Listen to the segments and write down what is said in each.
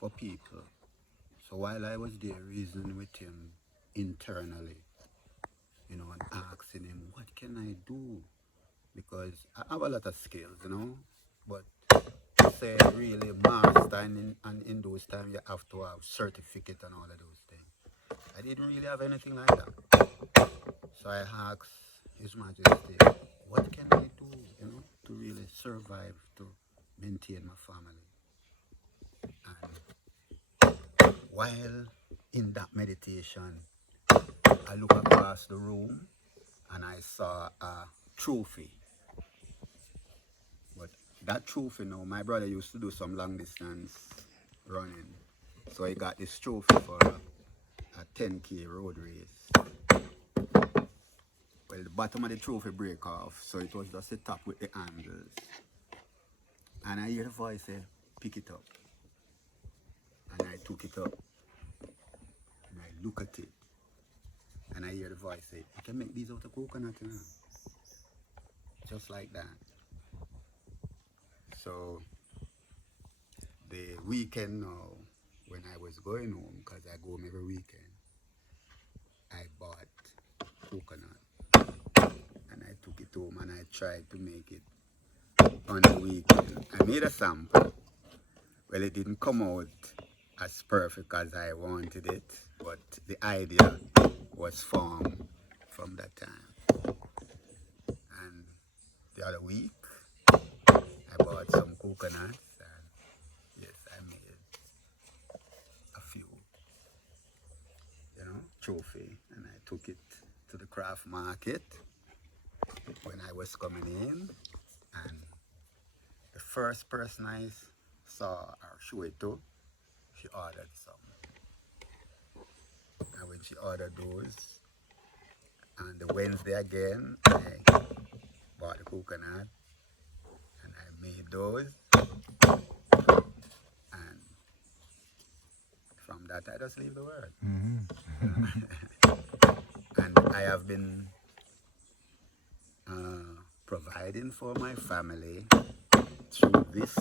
for people. So while I was there reasoning with him internally, and asking him, what can I do? Because I have a lot of skills, but to say really master and in those times you have to have certificate and all of those things. I didn't really have anything like that. So I asked His Majesty, what can I do, to really survive, to maintain my family? And while in that meditation, I looked across the room and I saw a trophy. But that trophy now, my brother used to do some long distance running. So he got this trophy for a 10K road race. Well, the bottom of the trophy break off, so it was just the top with the handles. And I hear the voice say, pick it up. And I took it up. And I look at it. And I hear the voice say, you can make these out of coconut, Just like that. So the weekend now, when I was going home, because I go home every weekend, I bought coconut and I took it home and I tried to make it on the weekend. I made a sample. Well, it didn't come out as perfect as I wanted it, but the idea was formed from that time. And the other week, I bought some coconuts and yes, I made a few, trophy, and I took it to the craft market when I was coming in, and the first person I saw or show it to, she ordered some. And when she ordered those, and the Wednesday again, I bought the coconut and I made those, and from that I just leave the world. And I have been providing for my family through this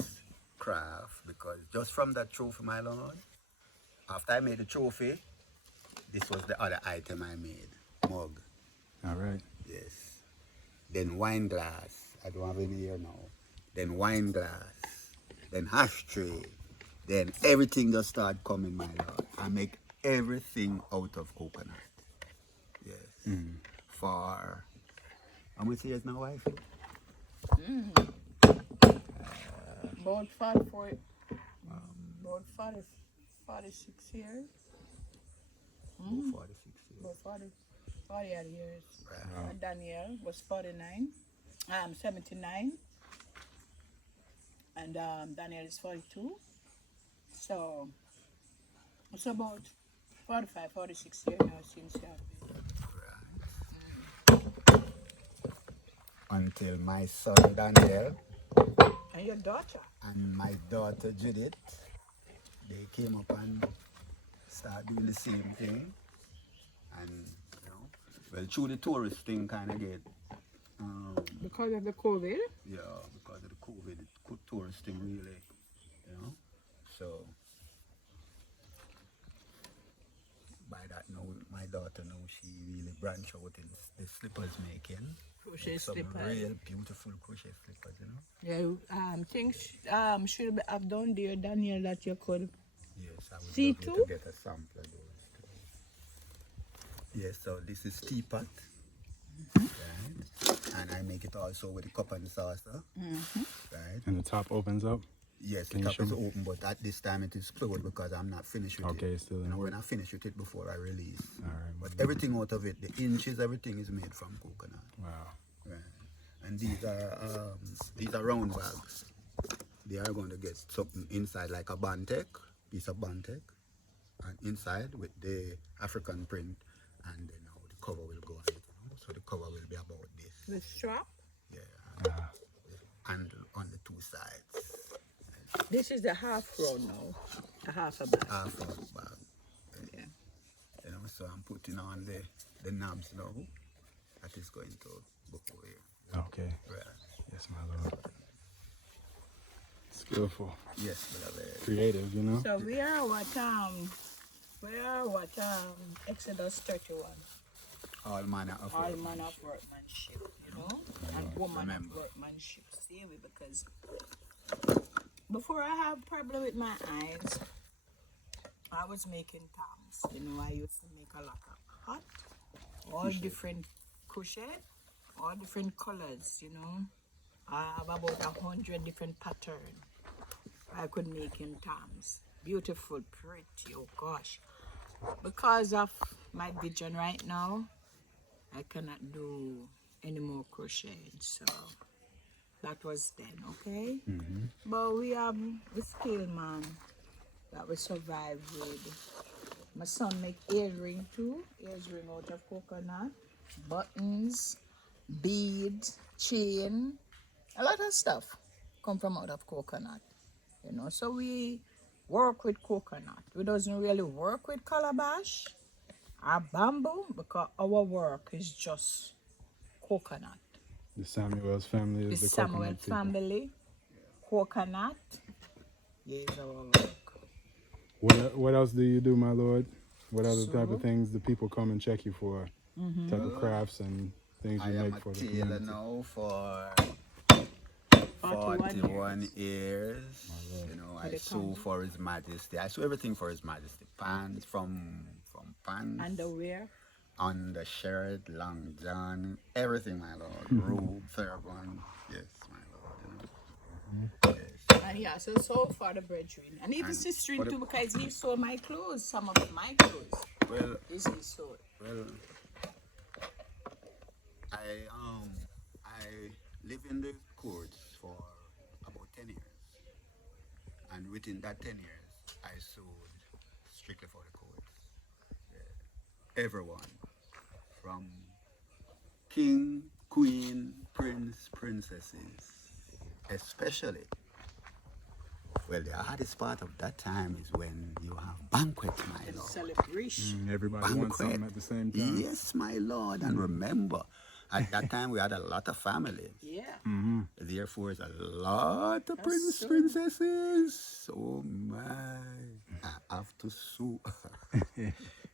craft, because just from that trophy, my lord, after I made the trophy, this was the other item I made, mug. All right. Yes. Then wine glass, I don't have any here now. Then wine glass, then ashtray, then everything just started coming, my lord. I make everything out of coconut. Yes. For how much years now, wife? About 44, about 40, 46 years. 46 years. About 40 odd years. Right. And Daniel was 49. 79. And Daniel is 42. So it's about 45, 46 years now since you have been. Until my son Daniel And your daughter. and my daughter Judith, they came up and started doing the same thing. And, well, through the tourist thing kind of get, Because of the COVID? yeah, because of the COVID, tourist thing really, so by that now, my daughter now, she really branch out in the slippers making. Crochet Some slippers. real beautiful crochet slippers, Yeah, things should have done there, Daniel, that you could. Yes, I would See love you too? to get a sample of those too. Yes, so this is teapot. Right? And I make it also with the cup and saucer. Right? And the top opens up? Yes, Can the you top show is me? open, but at this time it is closed because I'm not finished with it. Okay, it's still in When work. I finish with it before I release. All right. But everything out of it, the inches, everything is made from coconut. Wow. Right. And these are round bags. They are going to get something inside like a bantek, piece of bantek, and inside with the African print, and then now the cover will go on it. So the cover will be about this. The strap? Yeah. And on the two sides. This is the half round now. A half a bag. Half of the bag. Yeah. So I'm putting on the knobs now. That is going to book over here. Okay. Right. Yes, my lord. It's Skillful. Yes, beloved. Creative, you know? So we are what Exodus 31. All manner of All work. manner of workmanship, you know, and woman Remember. of workmanship. See we, because before I have problem with my eyes, I was making palms. You know, I used to make a lot of hot, all different crochet, all different colors. You know, I have about 100 different patterns I could make in palms. Beautiful, pretty. Oh gosh, because of my vision right now, I cannot do any more crocheting, so that was then, okay? But we have the skill, man, that we survive with. My son make earring too, earring out of coconut, buttons, beads, chain, a lot of stuff come from out of coconut, you know. So we work with coconut. We doesn't really work with calabash or bamboo because our work is just coconut. The Samuel's family The is the Samuel coconut people. family, coconut, is our work. What else do you do, my lord? What other type So? of things do people come and check you for? Type of crafts and things I you am make for a the tailor community? now for 41 41 years. You know, I the sew company. for His Majesty. I sew everything for His Majesty. Pants from pants, Underwear. undershirt, long john, everything, my lord. Robe, turban. Yes, my lord. You know. Yes. And he also sold for the brethren. And even And sister for the- too, because he sold my clothes, some of my clothes. Well, This he sold. well, I live in the courts for about 10 years. And within that 10 years, I sewed strictly for the courts. Yeah. Everyone, from king, queen, prince, princesses, especially. Well, the hardest part of that time is when you have banquets, my And lord. celebration. Everybody wants something at the same time. Yes, my lord. And remember, at that time we had a lot of families. Yeah. Therefore, it's a lot of so. princesses. Oh my, I have to sue.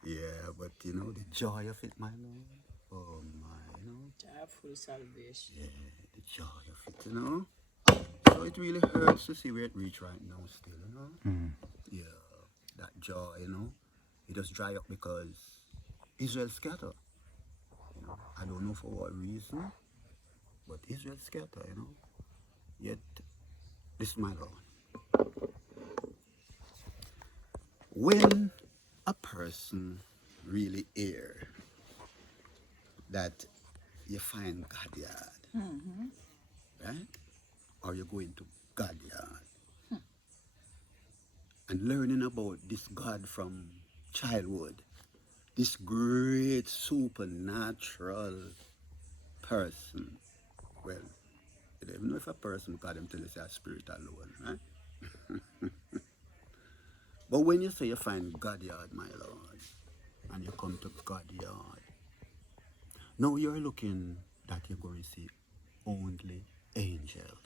Yeah, but you know the joy of it, my lord. Oh my, you know. Joyful salvation. Yeah, the joy of it, you know. So it really hurts to see where it reached right now still, you know. Yeah, that joy, you know. It just dry up because Israel scatter. You know, I don't know for what reason, but Israel scatter, you know. Yet, this is my Lord. When a person really hear that you find God yard, right? Or you're going to God yard and learning about this God from childhood, this great supernatural person. Well, you don't even know if a person, because them tell you say a spirit alone, right? But when you say you find God yard, my Lord, and you come to God yard, now you're looking that you're going to see only angels.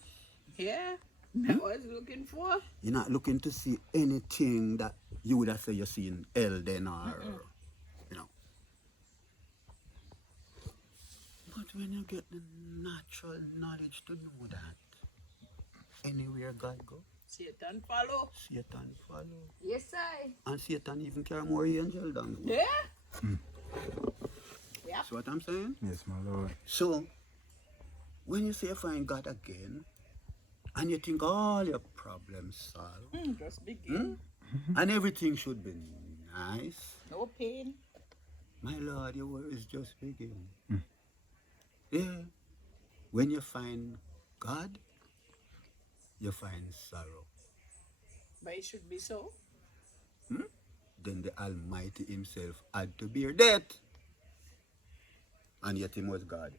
Yeah. That was looking for. You're not looking to see anything that you would have said you see in hell then or, you know. But when you get the natural knowledge to know that anywhere God go, Satan follow. Satan follow. Yes, I. And Satan even carry more angel than God. Yeah. Yeah. See what I'm saying? Yes, my lord. So, when you say you find God again, and you think all your problems solved, Just begin. and everything should be nice, No pain. my Lord, your work is just beginning. Yeah. When you find God, you find sorrow. But it should be so. Then the Almighty Himself had to bear death. And yet He was God.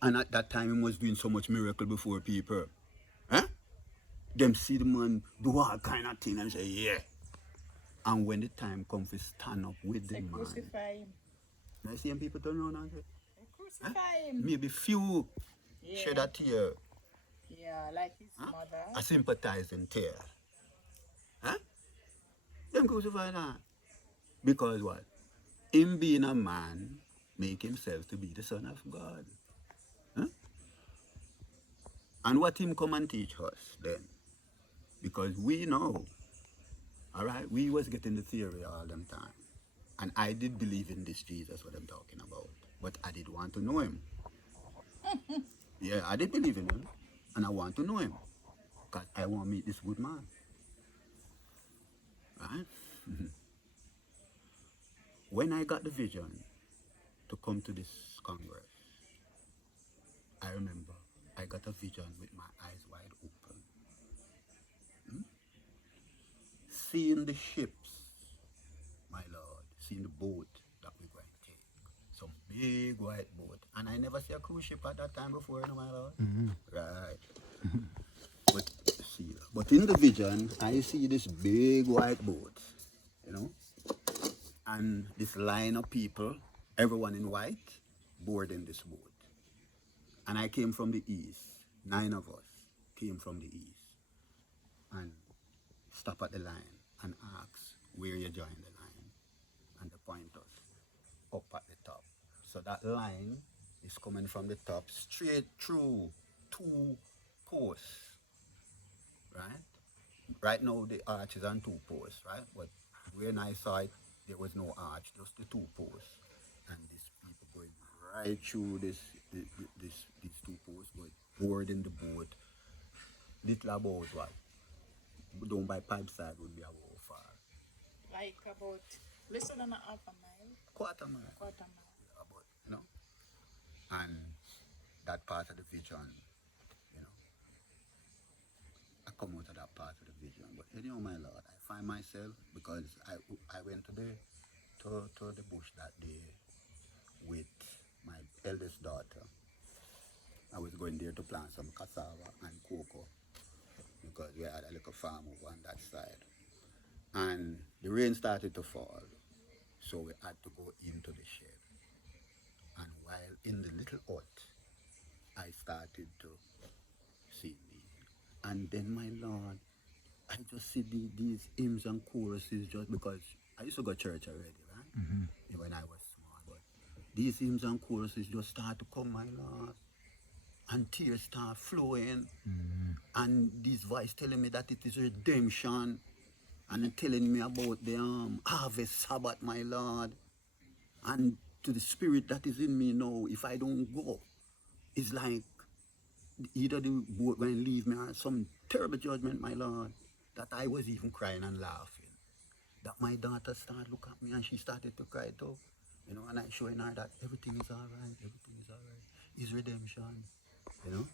And at that time He was doing so much miracle before people. Huh? Them see the man do all kind of thing and say, yeah. And when the time comes to stand up with the They man, crucify him. I see people turn around and say, They crucify him. maybe few Yeah. shed a tear. Yeah, like his Huh? mother. A sympathizing tear. Huh? Them crucify that. Because what? Him being a man make himself to be the son of God. Huh? And what him come and teach us then? Because we know, all right, we was getting the theory all them time. And I did believe in this Jesus what I'm talking about. But I did want to know him. Yeah, I did believe in him. And I want to know him. Because I want to meet this good man. Right? When I got the vision to come to this Congress, I remember I got a vision with my eyes wide open. Seeing the ships, my lord, seeing the boat that we're going to take. Some big white boat. And I never see a cruise ship at that time before, you know, my lord. Right. But see, but in the vision, I see this big white boat, you know, and this line of people, everyone in white, boarding this boat. And I came from the east. 9 of us came from the east and stop at the line and ask where you join the line. And they point us up at the top. So that line is coming from the top straight through 2 posts, right? Right now the arch is on 2 posts, right? But when I saw it, there was no arch, just the 2 posts. And these people going right through these 2 posts, going boarding the boat. Little about what? Down by pipe side would be about far. Like about less than a half a mile. Quarter mile. Quarter mile. About, you know? And that part of the vision, you know, I come out of that part of the vision. But you know, my lord, I find myself because I went to the bush that day with my eldest daughter. I was going there to plant some cassava and cocoa because we had a little farm over on that side. And the rain started to fall, so we had to go into the shed. And while in the little hut, I started to see me. And then, my lord, I just see these hymns and choruses just because I used to go to church already, right? When I was small. But these hymns and choruses just start to come, my lord. And tears start flowing. And this voice telling me that it is redemption. And telling me about the harvest Sabbath, my lord. And to the spirit that is in me now, if I don't go, it's like either the boat going to leave me or some terrible judgment, my lord, that I was even crying and laughing. That my daughter started look at me and she started to cry too. You know, and I showing her that everything is all right, everything is all right. It's redemption, you know.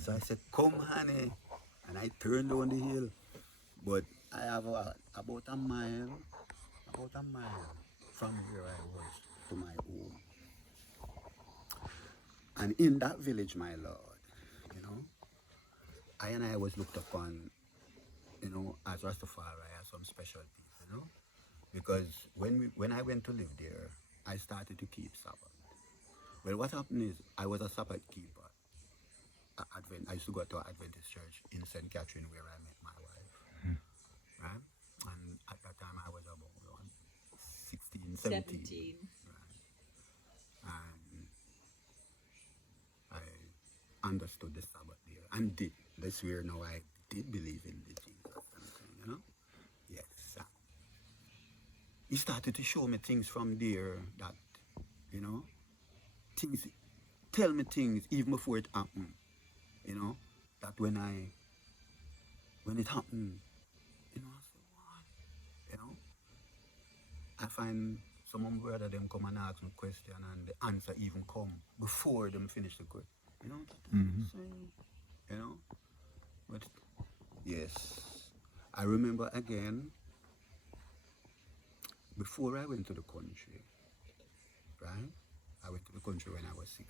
So I said, come, honey. And I turned down the hill. But I have about a mile from where I was to my home. And in that village, my lord, you know, I was looked upon, you know, as Rastafari, as some special people, you know. Because when I went to live there, I started to keep Sabbath. Well, what happened is I was a Sabbath keeper. I used to go to an Adventist church in St. Catherine where I met my wife. Right? And at that time I was about 16, 17. Right? And I understood the Sabbath there. And that's where now I did believe in the Jesus and thing, you know? Yes. He started to show me things from there that, you know, things, tell me things even before it happened, you know, that when it happened, you know, I said, what? You know, I find some of my brother them come and ask me question and the answer even come before them finish the question. You know what I'm saying? You know? But yes. I remember again, before I went to the country, right? I went to the country when I was 16.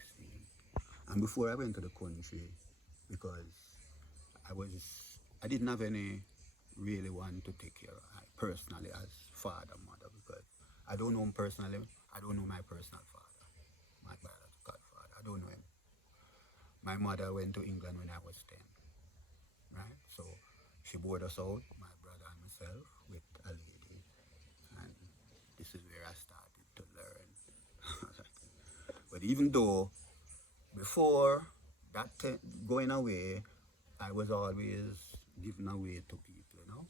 And before I went to the country, because I didn't have any really one to take care of personally as father, mother, because I don't know him personally. I don't know my personal father, my biological father. I don't know him. My mother went to England when I was 10. right? So she brought us out, my brother and myself, with a lady, and this is where I started to learn. But even though before that going away, I was always giving away to people, you know?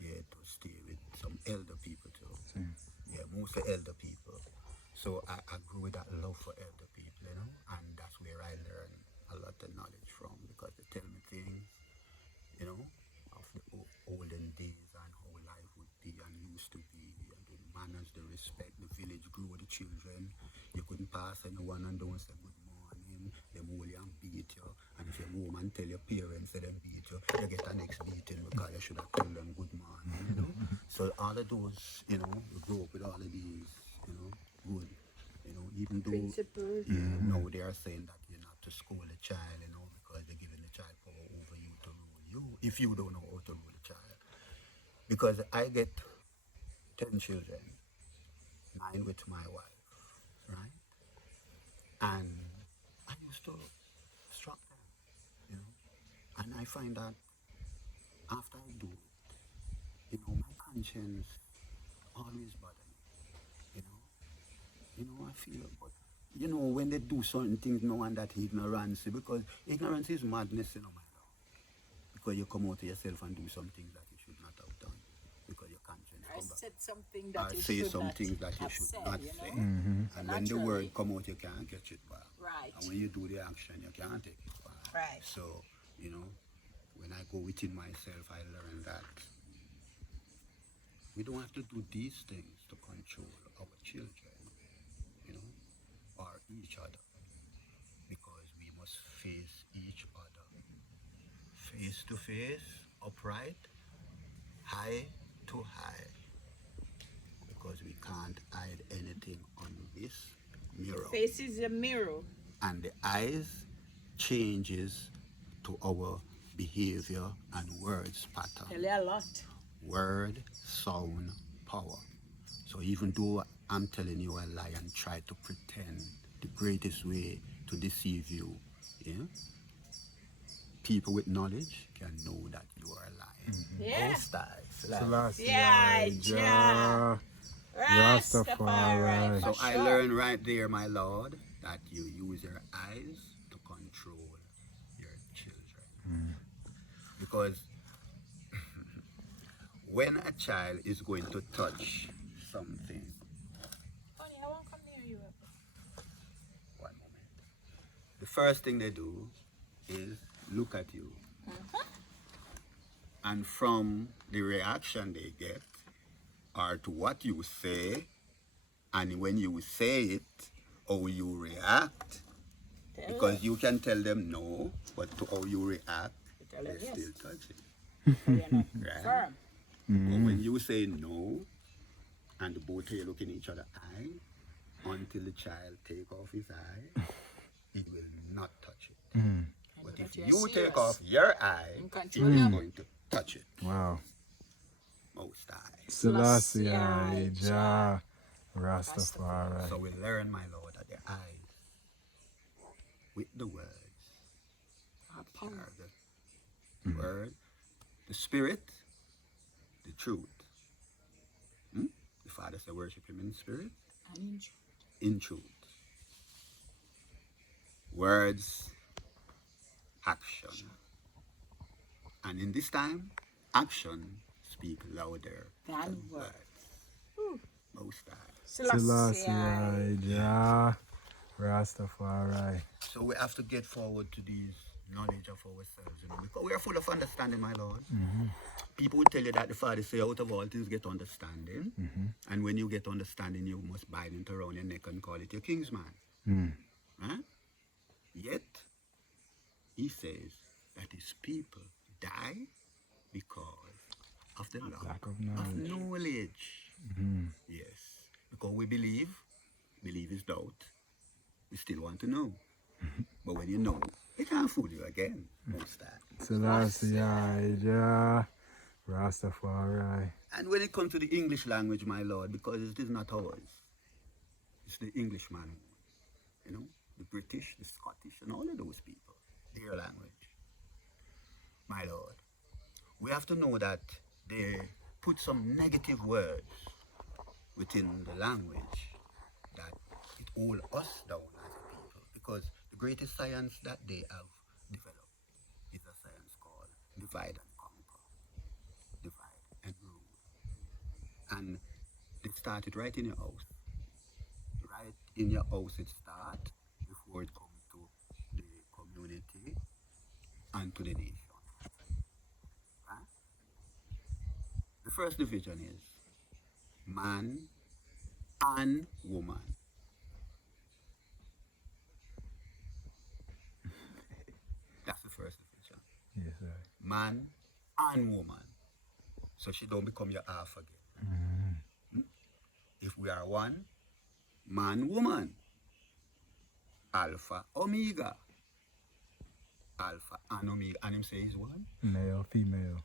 Yeah, to stay with some elder people too. Same. Yeah, mostly elder people. So I grew with that love for elder people, you know? And that's where I learned a lot of knowledge from, because they tell me things, you know, of the olden days and how life would be and used to be, and the manners, the respect, the village grew with the children. You couldn't pass anyone and don't say good morning, them hold you and beat you. And if you go home and tell your parents that them beat you, you get a next beating because you should have told them good morning, you know. So all of those, you know, you grow up with all of these, you know, good, you know, even though Principles. now they are saying that you're not to scold a child, you know, because they're giving the child power over you to rule you, if you don't know how to rule the child. Because I get 10 children, 9 with my wife, right? And I used to instruct them, you know. And I find that after I do it, you know, my conscience always bother me, you know. You know, I feel, but, you know, when they do certain things, no one that ignorance, because ignorance is madness, you know, my love. Because you come out to yourself and do some things that you should not have done, because your conscience I come back. said something that Or you say should some not things that you have should said, not you say. know? And when the word come out, you can't catch it back. Right. And when you do the action, you can't take it back. Right. So, you know, when I go within myself, I learn that we don't have to do these things to control our children, you know, or each other, because we must face each other face to face, upright, high to high, because we can't hide anything on this mirror. Face is a mirror. And the eyes changes to our behavior and words pattern. Tell you a lot. Word, sound, power. So even though I'm telling you a lie and try to pretend, the greatest way to deceive you, yeah, people with knowledge can know that you are lying. Yeah. Most times. Selassie, Yeah, Jah, Rastafari. So I learned right there, my Lord, that you use your eyes to control your children. Because when a child is going to touch something, Honey, I won't come near you. one moment, the first thing they do is look at you. And from the reaction they get, or to what you say, and when you say it, how you react, because you can tell them no, but to how you react, tell they them yes. still touch it. You're not Right? firm. But when you say no, and the both of you look in each other's eye, until the child take off his eye, he will not touch it. But if you're you serious. take off your eye, And he control is them. going to touch it. Wow. Most high. Selassie, Selassie, Jah, Rastafari. So we learn, my Lord, that the eyes, with the words, are the word, the spirit, the truth. The Father said, worship him in spirit, And in truth. Words, action. And in this time, action speak louder Than than words. words. Most high. Selassie, Jah, Rastafari. So we have to get forward to these knowledge of ourselves, you know, because we are full of understanding, my Lord. People will tell you that the Father say, out of all things get understanding, and when you get understanding, you must bind it around your neck and call it your king's man. Right? Yet, he says that his people die because of the lack of of knowledge. Yes. Because we believe is doubt. We still want to know. But when you know, they can't fool you again. Most time. Selassie, Jah, Rastafari. And when it comes to the English language, my Lord, because it is not ours, it's the Englishman, you know, the British, the Scottish, and all of those people, their language. my Lord, we have to know that they put some negative words within the language that it hold us down as a people. Because the greatest science that they have developed is a science called divide and conquer, divide and rule. And they started right in your house. Right in your house it starts before it comes to the community and to the nation. Right? The first division is man and woman. That's the first division. Yes, sir. Man and woman. So she don't become your half again. If we are one, man, woman. Alpha, omega. Alpha and omega. And him say he's one? Male, female.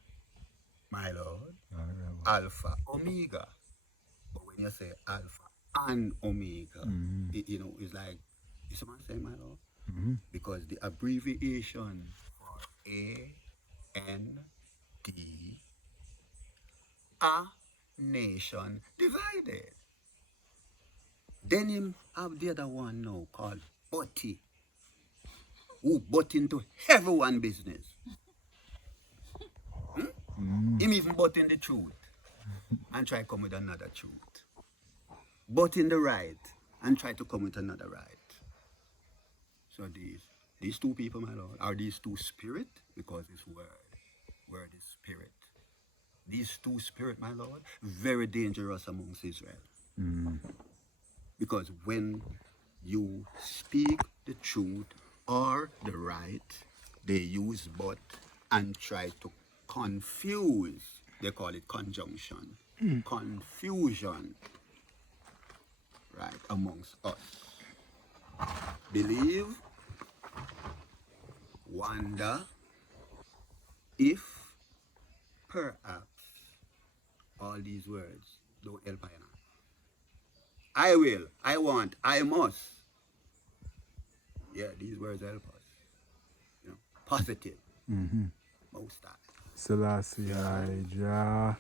My Lord. Honorable. Alpha, omega. But when you say alpha and omega, you know, it's like, you see what I'm saying, my Lord? Because the abbreviation for A-N-D, a nation divided. Then him have the other one now called Butty, who butt into everyone business. Him even butt in the truth and try come with another truth. Butt in the right and try to come with another right. So these two people, my Lord, are these two spirit, because it's word. Word is spirit. These two spirit, my Lord, very dangerous amongst Israel. Because when you speak the truth or the right, they use but and try to confuse. They call it conjunction. Confusion, right, amongst us. Believe, wonder, if, perhaps, all these words don't help I not. I will, I want, I must. Yeah, these words help us. You know, positive. Most time. Selassie, Jah,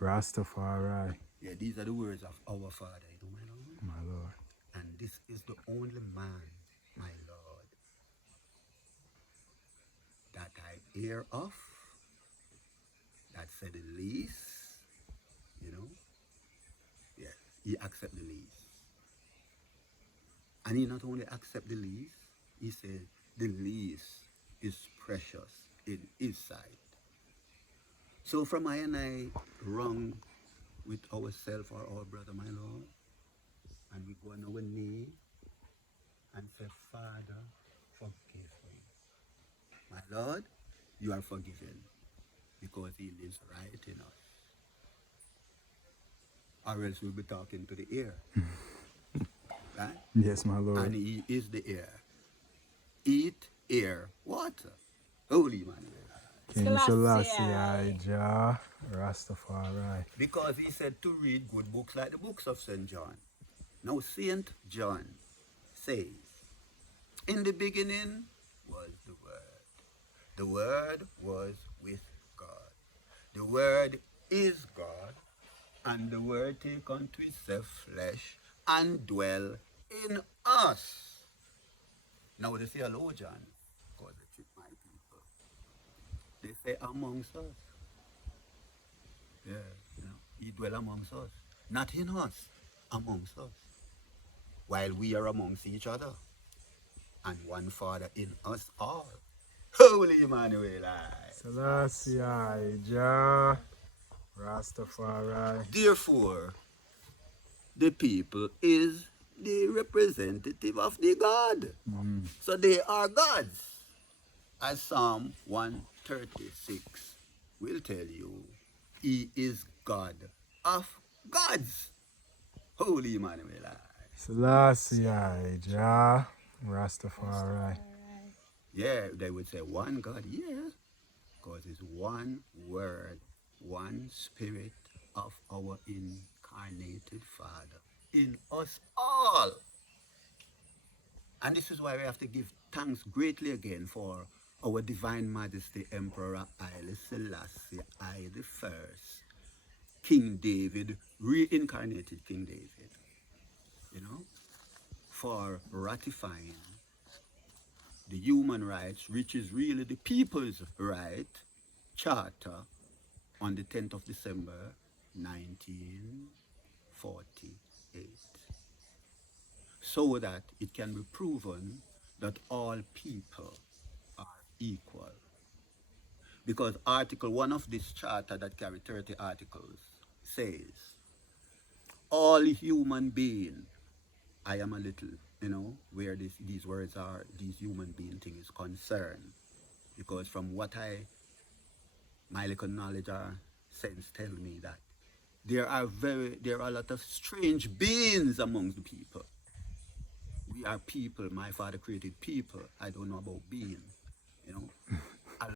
Rastafari. Yeah, these are the words of our Father, you know, my Lord. My Lord. And this is the only man, my Lord, that I hear of, that said the least, you know. Yes, he accept the least. And he not only accept the least, he said the least is precious in his sight. So from I and I wrong with ourselves or our brother, my Lord, and we go on our knee and say, Father, forgive me. My Lord, you are forgiven because he lives right in us. Or else we'll be talking to the air. Right? Yes, my Lord. And he is the air. Eat, air, water. Holy man. King Selassie, Selassie. Jah, Rastafari. Because he said to read good books like the books of St. John. Now St. John says, in the beginning was the Word. The Word was with God. The Word is God, and the Word take unto itself flesh and dwell in us. Now the theologians, because they treat my people, they say amongst us. Yeah, you know, he dwell amongst us. Not in us, amongst us. While we are amongst each other. And one Father in us all. Holy Emmanuel. Selassie, Jah, Rastafari. Therefore, the people is the representative of the God. So they are gods. As Psalm 136 will tell you, he is God of gods. Holy Emmanuel. Selassie, Jah, Rastafari. Yeah, they would say one God, yeah, because it's one word, one spirit of our incarnated Father in us all. And this is why we have to give thanks greatly again for our Divine Majesty Emperor Haile Selassie I the First, King David, reincarnated King David, you know, for ratifying the human rights, which is really the people's right, charter on the 10th of December 1948, so that it can be proven that all people are equal. Because Article 1 of this charter that carry 30 articles says, all human beings, I am a little, where these words are, these human being thing is concerned. Because from what my little knowledge or sense tell me that there are a lot of strange beings among the people. We are people. My father created people. I don't know about beings,